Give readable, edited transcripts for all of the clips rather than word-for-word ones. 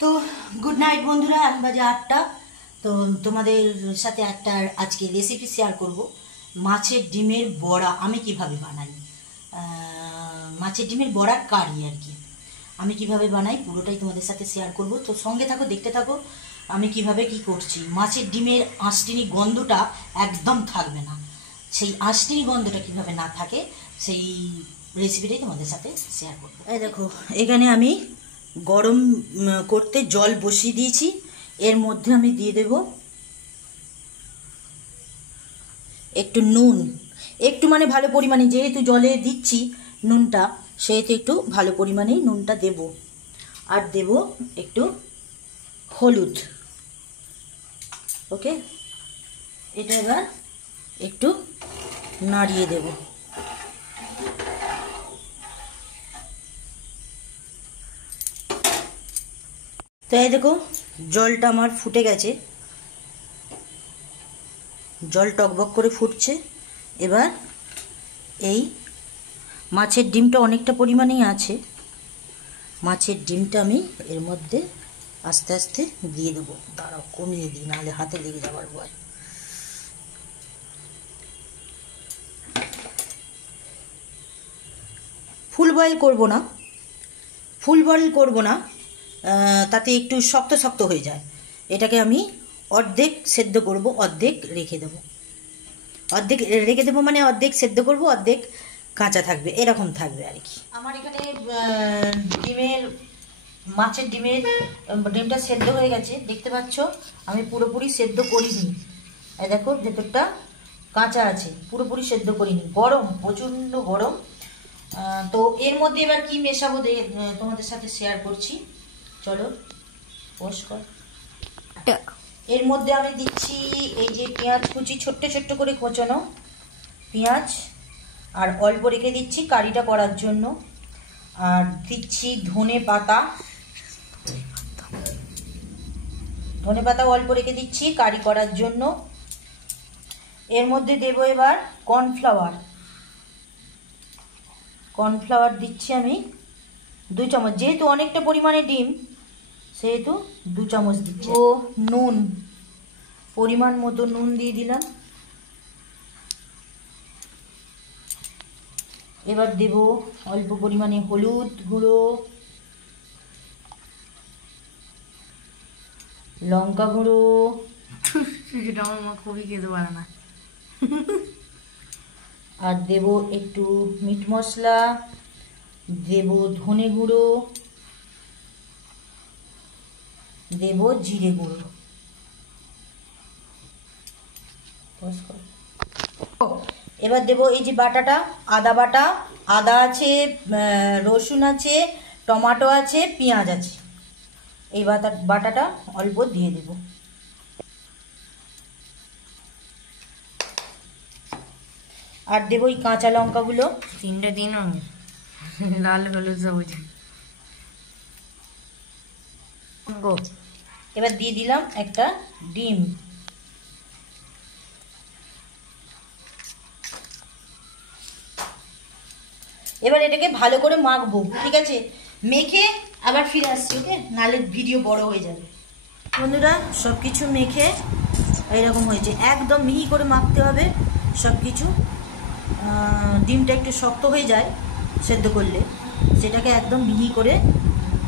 তো good night বন্ধুরা, এখন বাজে 8টা। তো তোমাদের সাথে একটা আজকে রেসিপি শেয়ার করব। মাছের ডিমের বড়া আমি কিভাবে বানাই, মাছের ডিমের বড়ার কারি আর কি। আমি কিভাবে বানাই পুরোটাই তোমাদের সাথে শেয়ার করব। তো সঙ্গে থাকো, দেখতে থাকো আমি কিভাবে কি করছি। মাছের ডিমের আঁশটিনি গন্ধটা একদম থাকবে না। সেই আঁশটিনি গন্ধটা কিভাবে না থাকে সেই রেসিপিটাই তোমাদের সাথে শেয়ার করবো। এই দেখো, এখানে আমি গরম করতে জল বসিয়ে দিয়েছি। এর মধ্যে আমি দিয়ে দেব একটু নুন, একটু মানে ভালো পরিমাণে, যেহেতু জলে দিচ্ছি নুনটা সেহেতু একটু ভালো পরিমাণেই নুনটা দেব। আর দেব একটু হলুদ। ওকে, এটা এবার একটু নাড়িয়ে দেব। তো এই দেখো, জলটা আমার ফুটে গেছে, জল টকবক করে ফুটছে। এবার এই মাছের ডিমটা অনেকটা পরিমাণেই আছে, মাছের ডিমটা আমি এর মধ্যে আস্তে আস্তে দিয়ে দেবো। দাঁড়াও, কমিয়ে দিই, নাহলে হাতে লেগে যাবার ভয়। ফুল বয়েল করব না, ফুল বয়েল করব না, তাতে একটু শক্ত শক্ত হয়ে যায়। এটাকে আমি অর্ধেক সেদ্ধ করব, অর্ধেক রেখে দেব। অর্ধেক রেখে দেবো মানে অর্ধেক সেদ্ধ করব, অর্ধেক কাঁচা থাকবে, এরকম থাকবে আর কি। আমার এখানে মাছের ডিমটা সেদ্ধ হয়ে গেছে, দেখতে পাচ্ছ। আমি পুরোপুরি সেদ্ধ করিনি, এই দেখো ভেতরটা কাঁচা আছে, পুরোপুরি সেদ্ধ করিনি। গরম, প্রচণ্ড গরম। তো এর মধ্যে এবার কি মেশাবো তোমাদের সাথে শেয়ার করছি, চলো পোস্ট কর। এর মধ্যে আমি দিচ্ছি এই যে পেঁয়াজ কুচি, ছোট্ট ছোট্ট করে কোচানো পেঁয়াজ, আর অল্প রেখে দিচ্ছি কারিটা করার জন্য। আর দিচ্ছি ধনে পাতা, ধনে পাতা অল্প রেখে দিচ্ছি কারি করার জন্য। এর মধ্যে দেবো এবার কর্নফ্লাওয়ার, কর্নফ্লাওয়ার দিচ্ছি আমি 2 চামচ, যেহেতু অনেকটা পরিমাণে ডিম সেহেতু 2 চামচ দিচ্ছি। ও নুন, পরিমাণ মতো নুন দিয়ে দিলাম। এবার দেব অল্প পরিমাণে হলুদ গুঁড়ো, লঙ্কা গুঁড়ো, আমার মা খুবই খেতে পারে না। আর দেব একটু মিট মশলা, দেব ধনে গুঁড়ো, দেব জিরে গুঁড়ো। এবার দেব এই যে বাটাটা, আদা বাটা, আদা আছে, রসুন আছে, টমেটো আছে, পেঁয়াজ আছে। এই বাটাটা অল্প দিয়ে দেব। আর দেব এই কাঁচা লঙ্কাগুলো 3টে দিন লাল হলুদ সবুজ। এবার দিয়ে দিলাম একটা ডিম। এবার এটাকে ভালো করে মাখবো, ঠিক আছে? মেখে আবার ফিরে আসছি, ওকে? নাহলে ভিডিও বড় হয়ে যাবে। বন্ধুরা, সব কিছু মেখে এইরকম হয়েছে, একদম মিহি করে মাখতে হবে সব কিছু। ডিমটা একটু শক্ত হয়ে যায় সেদ্ধ করলে, সেটাকে একদম মিহি করে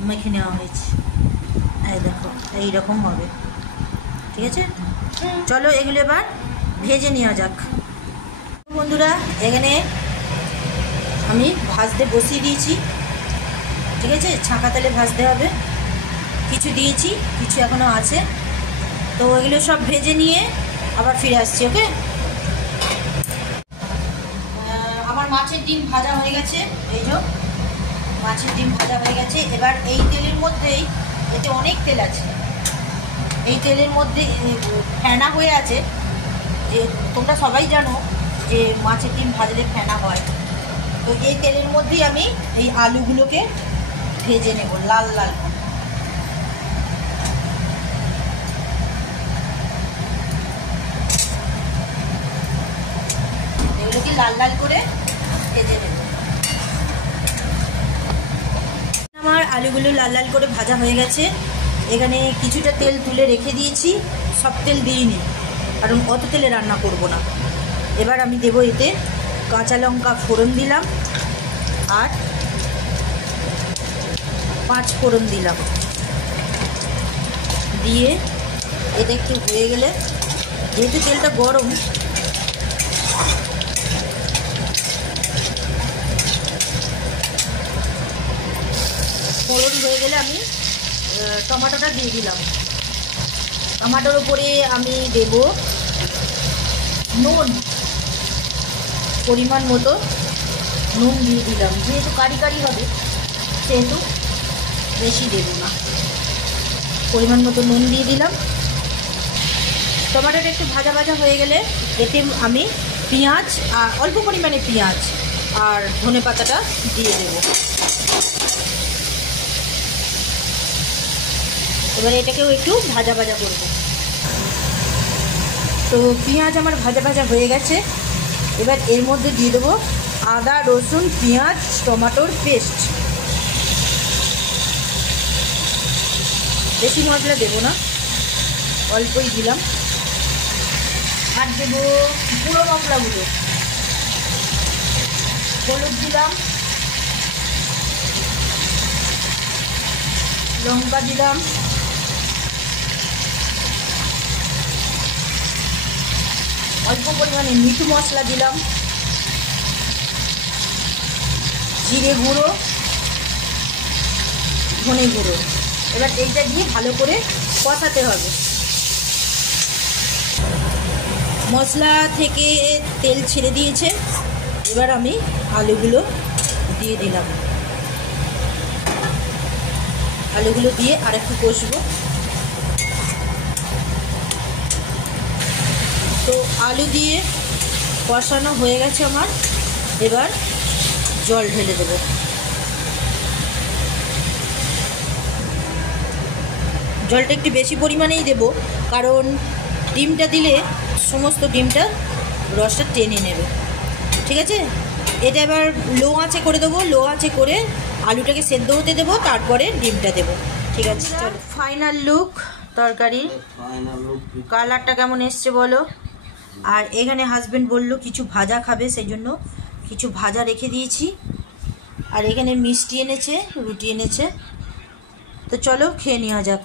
মেখে নেওয়া হয়েছে। এই দেখো, এইরকম হবে, ঠিক আছে? চলো এগুলো এবার ভেজে নেওয়া যাক। বন্ধুরা, এখানে আমি ভাজতে বসিয়ে দিয়েছি, ঠিক আছে? ছাঁকা তেলে ভাজতে হবে। কিছু দিয়েছি, কিছু এখনও আছে। তো এগুলো সব ভেজে নিয়ে আবার ফিরে আসছি, ওকে? আমার মাছের ডিম ভাজা হয়ে গেছে, এই যে মাছের ডিম ভাজা হয়ে গেছে। এবার এই তেলের মধ্যেই, এতে অনেক তেল আছে, এই তেলের মধ্যে ফেনা হয়ে আছে। যে তোমরা সবাই জানো যে মাছের ডিম ভাজলে ফেনা হয়। তো এই তেলের মধ্যেই আমি এই আলুগুলোকে ভেজে নেব লাল লাল করে। এগুলোকে লাল লাল করে ভেজে নেব। আমার আলুগুলো লাল লাল করে ভাজা হয়ে গেছে। এখানে কিছুটা তেল তুলে রেখে দিয়েছি, সব তেল দিইনি কারণ অত তেলে রান্না করব না। এবার আমি দেবো এতে কাঁচা লঙ্কা ফোড়ন দিলাম আর 5 ফোড়ন দিলাম, দিয়ে এটা একটু হয়ে গেলে, যেহেতু তেলটা গরম, ফোড়ন হয়ে গেলে আমি টমেটোটা দিয়ে দিলাম। টমেটোর উপরে আমি দেব নুন, পরিমাণ মতো নুন দিয়ে দিলাম। যেহেতু কারি কারি হবে সেহেতু বেশি দেব না, পরিমাণ মতো নুন দিয়ে দিলাম। টমেটোটা একটু ভাজা ভাজা হয়ে গেলে এতে আমি পেঁয়াজ আর অল্প পরিমাণে পেঁয়াজ আর ধনেপাতাটা দিয়ে দেব। এবারে এটাকেও একটু ভাজা ভাজা করব। তো পেঁয়াজ আমার ভাজা ভাজা হয়ে গেছে। এবার এর মধ্যে দিয়ে দেবো আদা রসুন পেঁয়াজ টমেটোর পেস্ট। বেশি মশলা দেবো না, অল্পই দিলাম। আর দেবো গুঁড়ো মশলাগুলো, হলুদ দিলাম, লঙ্কা দিলাম, অল্প পরিমাণে মিট মশলা দিলাম, জিরে গুঁড়ো, ধনে গুঁড়ো। এবার এইটা দিয়ে ভালো করে কষাতে হবে। মশলা থেকে তেল ছেড়ে দিয়েছে, এবার আমি আলুগুলো দিয়ে দিলাম। আলুগুলো দিয়ে আর একটু কষবো। তো আলু দিয়ে কষানো হয়ে গেছে আমার, এবার জল ঢেলে দেবো। জলটা একটু বেশি পরিমাণেই দেবো, কারণ ডিমটা দিলে সমস্ত ডিমটা রসটা টেনে নেবে। ঠিক আছে, এটা এবার লো আঁচে করে দেবো। লো আঁচে করে আলুটাকে সেদ্ধ হতে দেবো, তারপরে ডিমটা দেবো। ঠিক আছে, চলো ফাইনাল লুক তরকারি। কালারটা কেমন এসছে বলো। আর এখানে হাজবেন্ড বললো কিছু ভাজা খাবে, সেই জন্য কিছু ভাজা রেখে দিয়েছি। আর এখানে মিষ্টি এনেছে, রুটি এনেছে। তো চলো খেয়ে নেওয়া যাক।